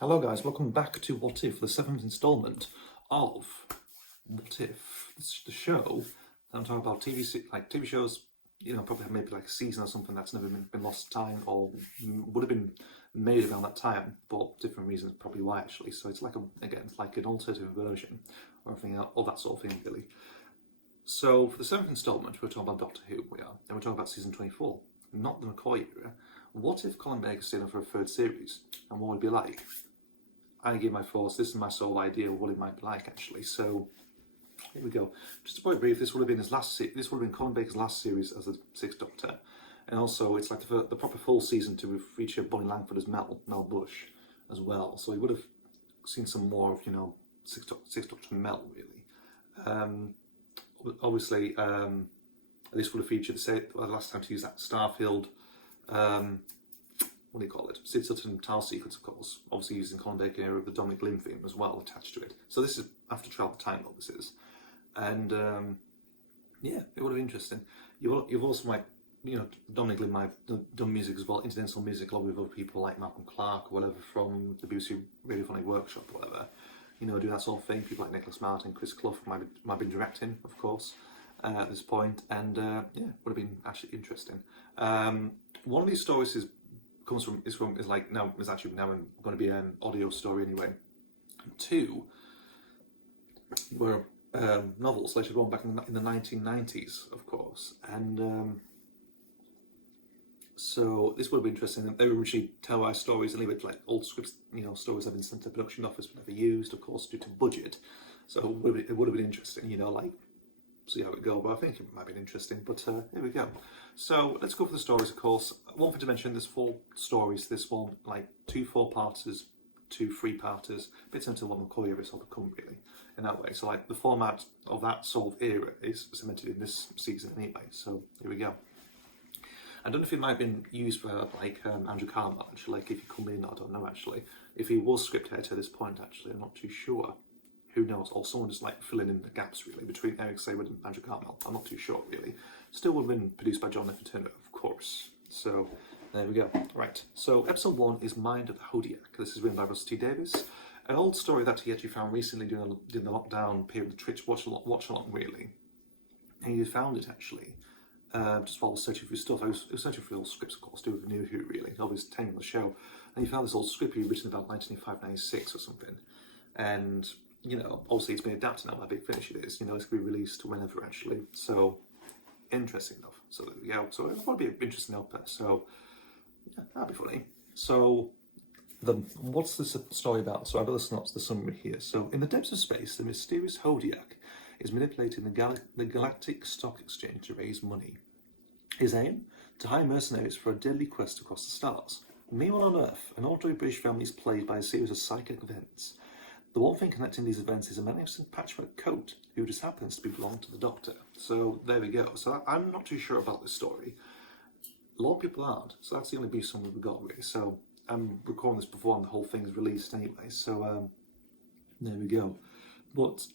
Hello guys, welcome back to What If, the 7th instalment of What If, the show that I'm talking about TV shows, probably maybe like a season or something that's never been lost to time or would have been made around that time for different reasons, probably why actually. So it's like it's like an alternative version or everything or that sort of thing really. So for the 7th instalment, we're talking about Doctor Who, and we're talking about season 24, not the McCoy era. What if Colin Baker stayed on for a third series, and what would it be like? I give my thoughts. This is my sole idea of what it might be like, actually. So here we go. Just to point brief, this would have been this would have been Colin Baker's last series as the Sixth Doctor, and also it's like the proper full season to feature Bonnie Langford as Mel Bush as well. So we would have seen some more of Sixth Doctor Mel really. Obviously, this would have featured the last time to use that Starfield. What do you call it? Sid Sutton tile sequence, of course. Obviously using Colin Baker era with the Dominic Lim theme as well attached to it. So this is after Travel Time, what this is. And yeah, it would have been interesting. You've also Dominic Lim might have done music as well, incidental music, along with other people like Malcolm Clark or whatever from the BBC Radiophonic Workshop or whatever. Do that sort of thing. People like Nicholas Martin, Chris Clough might have been directing, of course, at this point. And yeah, would have been actually interesting. One of these stories is actually now going to be an audio story anyway. Two were novels later on back in the 1990s, of course, and so this would be interesting. They were originally televised stories, anyway, like old scripts, stories have been sent to the production office but never used, of course, due to budget. So it would have been interesting, see how it goes. But I think it might be interesting. But here we go. So let's go for the stories, of course. One thing to mention: there's 4 stories. This one, like 2 4-parters, 2 3-parters. A bit similar to what McCoy era sort of become really in that way. So like the format of that sort of era is cemented in this season anyway. So here we go. I don't know if it might have been used for Andrew Carmel actually. Like if he come in, I don't know actually. If he was script editor at this point, actually, I'm not too sure. Who knows? Or someone just like filling in the gaps really between Eric Sayward and Andrew Carmel. I'm not too sure really. Still would have been produced by John F. Turner, of course. So there we go. Right. So episode 1 is Mind of the Hodiac. This is written by Russell T Davies. An old story that he actually found recently during the lockdown period, the Twitch watch along really. And he found it actually. Just while I was searching through stuff, I was searching through old scripts, of course, to do with New Who really. Obviously, telling the show, and he found this old script he'd written about 1995-96 or something, and obviously it's been adapted now by Big Finish. It is, it's going to be released whenever actually. So interesting enough. So there we go. So it'll probably be an interesting output. So yeah, that'll be funny. So what's this story about? So I've got the summary here. So in the depths of space, the mysterious Hodiac is manipulating the galactic stock exchange to raise money. His aim? To hire mercenaries for a deadly quest across the stars. Meanwhile on Earth, an ordinary British family is plagued by a series of psychic events. The one thing connecting these events is a magnificent patchwork coat who just happens to belong to the Doctor. So there we go. So I'm not too sure about this story. A lot of people aren't. So that's the only beef song we've got really. So I'm recording this before the whole thing's released anyway. So there we go. But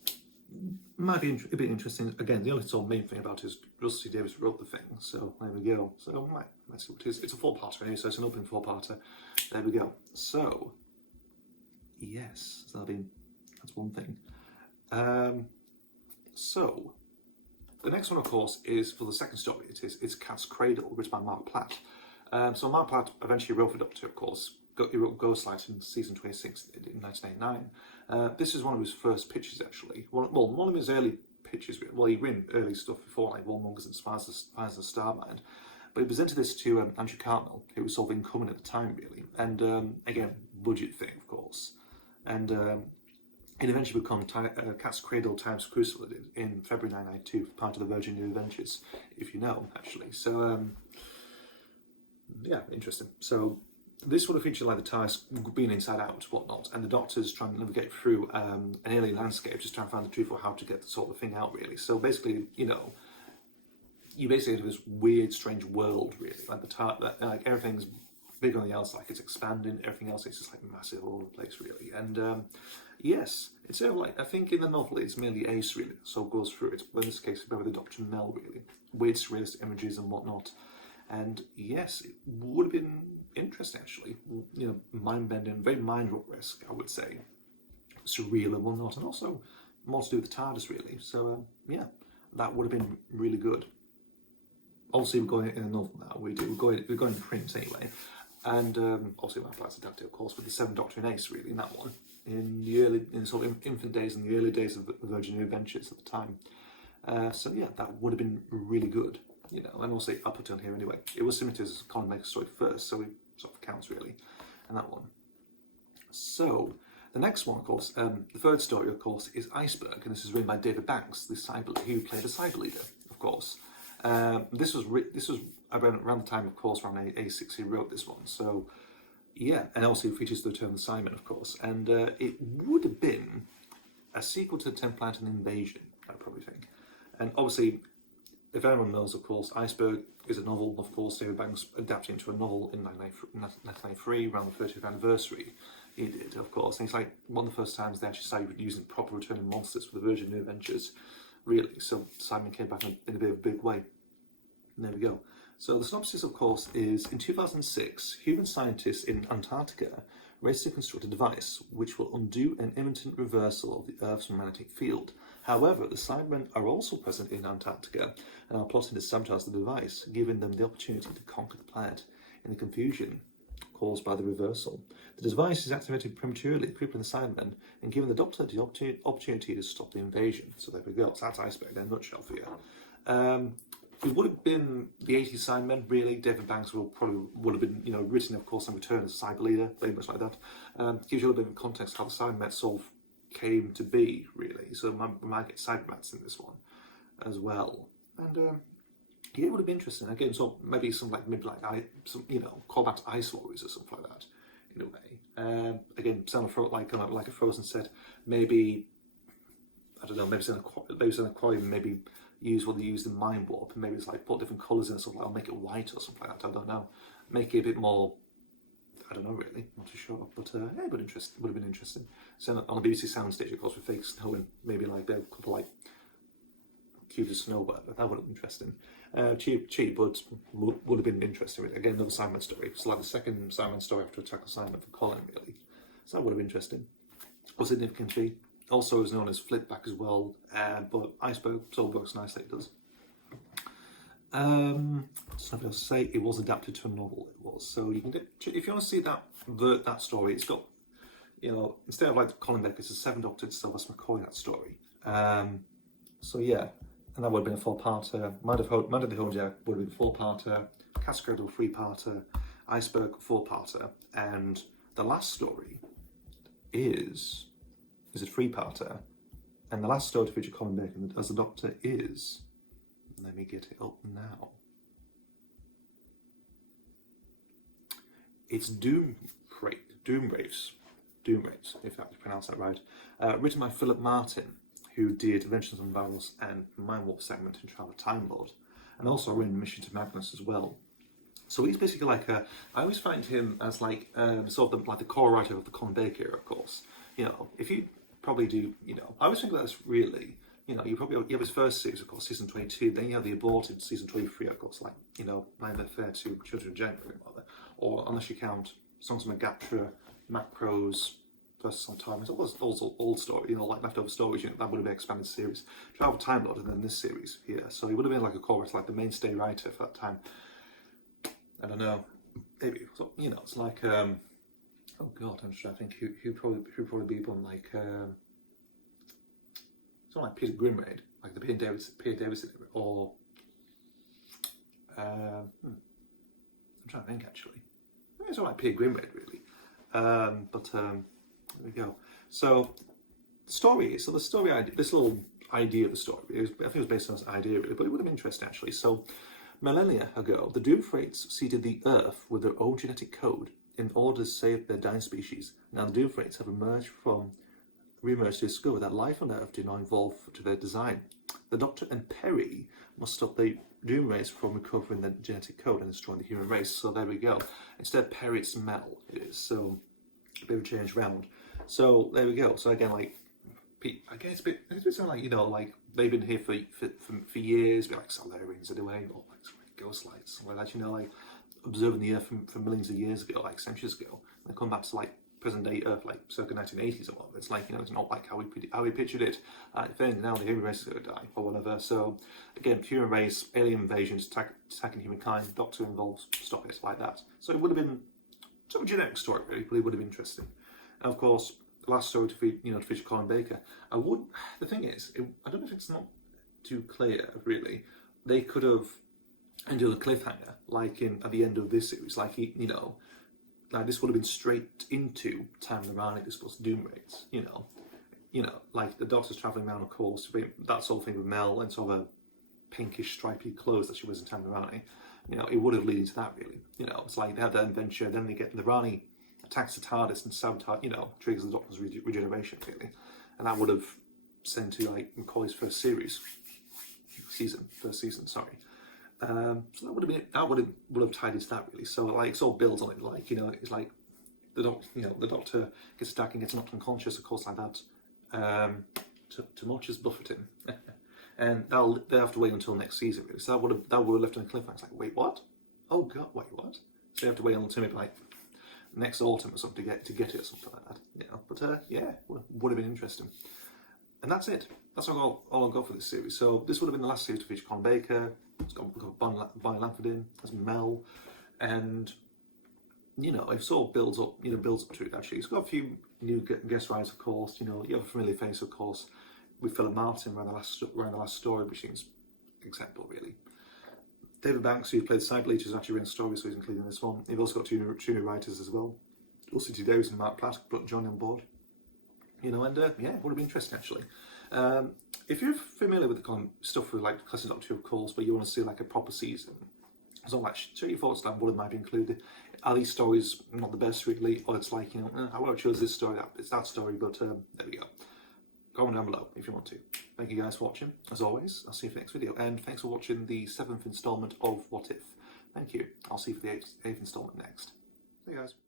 might be a bit interesting. Again, the only sort of main thing about it is Russell T Davies wrote the thing. So there we go. So let's see what it is. It's a 4-parter anyway, so it's an open 4-parter. There we go. So yes, so that's one thing. So the next one, of course, is for the second story. It's Cat's Cradle, written by Marc Platt. So Marc Platt eventually wrote for Doctor, of course. He wrote Ghostlight in season 26 in 1989. This is one of his first pitches, actually. One of his early pitches. Well, he'd written early stuff before, like Warmongers and Spies of the Starmind. But he presented this to Andrew Carmel, who was sort of incoming at the time, really. And again, budget thing, of course. And it eventually became Cat's Cradle Times Crucible in February 1992, part of the Virgin New Adventures, if you know, actually. So, yeah, interesting. So, this would have featured like the TARDIS being inside out, whatnot, and the Doctor's trying to navigate through an alien landscape, just trying to find the truth of how to get the sort of thing out, really. So basically, you basically have this weird, strange world, really. Like like everything's big on the outside, like it's expanding. Everything else is just like massive all over the place, really. And yes, it's sort of like, I think in the novel it's mainly Ace, really, so it goes through it. But in this case, it's about the Dr. Mel, really. Weird, surrealist images and whatnot. And yes, it would have been interesting actually. You know, mind-bending, very mind-warp-esque, I would say. Surreal and whatnot, and also more to do with the TARDIS really. So yeah, that would have been really good. Obviously, we're going in a novel now. We're going in print anyway, and obviously, Platt's adapted, of course, with the Seventh Doctor and Ace really in that one, in sort of infant days, in the early days of Virgin New Adventures at the time. So yeah, that would have been really good, you know. And also up until here anyway, it was submitted as Colin Baker's story first, so it sort of counts really, and that one. So the next one, of course, the third story, of course, is Iceberg, and this is written by David Banks, who played the cyber leader, of course. This was around the time, of course, around A6 he wrote this one. So yeah, and also it features the return of Simon, of course, and it would have been a sequel to Templanton Invasion, I probably think. And obviously, if anyone knows, of course, Iceberg is a novel, of course, David Banks adapted into a novel in 1993, around the 30th anniversary. He did, of course, and it's like one of the first times they actually started using proper returning monsters for the Virgin New Adventures, really. So Simon came back in a bit of a big way. And there we go. So the synopsis, of course, is in 2006, human scientists in Antarctica race to construct a device which will undo an intermittent reversal of the Earth's magnetic field. However, the Cybermen are also present in Antarctica and are plotting to sabotage the device, giving them the opportunity to conquer the planet. In the confusion caused by the reversal, the device is activated prematurely, crippling the Cybermen and giving the Doctor the opportunity to stop the invasion. So there we go. So that's Iceberg in a nutshell for you. It would have been the 80s Cybermen, really. David Banks would have been, you know, written, of course, on Return as a cyber leader, very much like that. Gives you a little bit of context how the Cybermen sort of came to be, really. So we might get Cybermats in this one as well. And yeah, it would have been interesting. Again, so maybe some you know, callback to Ice Warriors or something like that, in a way. Again, sound like a Frozen set. Maybe, I don't know, maybe it's an aquarium, maybe use what they used in Mind Warp, and maybe it's like put different colours in, something like, I'll make it white or something like that, I don't know. Make it a bit more, I don't know really, not too sure, but yeah, it would have been interesting. So on the BBC soundstage, of course, with fake snow and maybe like a couple like cubes of snow, but that would have been interesting. Cheap, but would have been interesting. Really. Again, another Simon story. It's like the second Simon story after Attack of Simon for Colin, really. So that would have been interesting. Or significantly. Also is known as Flipback as well, but Iceberg still works nicely, it does. There's nothing else to say. It was adapted to a novel, it was. So you can if you want to see that story, it's got, you know, instead of like Colin Baker, it's a 7 Doctor Sylvester McCoy, that story. So yeah, and that would have been a 4-parter. Mind of the Hodiac would have been a 4-parter. Cradle 3-parter. Iceberg 4-parter. And the last story is a 3-parter, and the last story to feature Colin Baker as the Doctor is, let me get it up now, it's Doomwraiths, if I pronounce that right, written by Philip Martin, who did Adventures on Barrels and Mind Warp segment in Travel Time Lord, and also written Mission to Magnus as well. So he's basically like I always find him as like sort of like the core writer of the Colin Baker era, of course. You know, if you probably do, you know, I always think that's really, you know, you have his first series, of course, season 22, then you have the aborted season 23, of course, like, you know, Nine That Fair to Children of January, or unless you count Songs of Megatra, Macros, First on Time, it's also old story, you know, like leftover stories, you know, that would have been expanded series. Travel Time Lord, and then this series here. So he would have been like a core, like the mainstay writer for that time. I don't know, maybe, so, you know, it's like, oh God, I'm trying to think who probably be one like someone like Peter Grimraid, like the Peter Davis, or I'm trying to think actually. It's all like Peter Grimraid really, but there we go. So the story idea, this little idea of the story, I think it was based on this idea really, but it would have been interesting actually. So millennia ago, the Doomwraiths seeded the Earth with their own genetic code in order to save their dying species. Now the Doomwraiths have re-emerged to discover that life on Earth did not evolve to their design. The Doctor and Perry must stop the Doomwraiths from recovering their genetic code and destroying the human race. So there we go. Instead of Perry, it's Mel. It is. So a bit of a change round. So there we go. So again, like, again, it's a bit sound like, you know, like they've been here for years, be like Solarians in a way, or like ghost lights, something like that, you know, like observing the Earth from millions of years ago, like centuries ago, and they come back to like present day Earth, like circa 1980s or whatever. It's like, you know, it's not like how we pictured it. If anything, now the human race is going to die or whatever. So again, human race, alien invasions, attacking humankind, Doctor involves, stop it, like that. So it would have been sort of a generic story, really, but it would have been interesting. And of course, the last story to feature Colin Baker. The thing is, I don't know if it's not too clear, really. They could have ended a cliffhanger, like at the end of this series, like like this would have been straight into Time Rani, this was Doomwraiths, you know, like the Doctor's travelling around, of course, that sort of thing with Mel and sort of a pinkish stripy clothes that she wears in Time Rani. You know, it would have led into that, really. You know, it's like they have that adventure, then they get the Rani attacks the TARDIS and sabotage, you know, triggers the Doctor's regeneration, really. And that would have sent to like McCoy's first season, sorry. So that would have tied into that, really. So like, it all builds on it, like, you know, it's like the Doctor gets attacked and gets knocked unconscious, of course, like that. Tumultuous buffeting, and they'll have to wait until next season, really. So that would have left on a cliffhanger. It's like, wait, what? Oh god, wait, what? So they have to wait until maybe like next autumn or something to get it or something like that. You know, but yeah, would have been interesting. And that's it. That's all I'll go for this series. So this would have been the last series to feature Colin Baker. It's got Bonnie Langford in as Mel, and you know, it sort of builds up to it. Actually, it's got a few new guest writers, of course. You know, you have a familiar face, of course, with Philip Martin around the last story, which seems acceptable, really. David Banks, who played Side Bleachers, is actually in the story, so he's included in this one. You've also got two new writers as well. Also, Davies and Marc Platt joined on board. You know, and yeah, it would have been interesting, actually. If you're familiar with the kind of stuff with like Classic Doctor, of course, but you want to see like a proper season, so like, share your thoughts down what might be included. Are these stories not the best, really? Or it's like, you know, I would have chose this story, it's that story, but there we go. Comment down below if you want to. Thank you guys for watching. As always, I'll see you for the next video. And thanks for watching the 7th instalment of What If. Thank you. I'll see you for the 8th instalment next. See you guys.